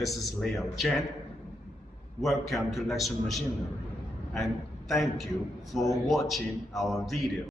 This is Leo Chen. Welcome to LEXSON Machinery, and thank you for watching our video.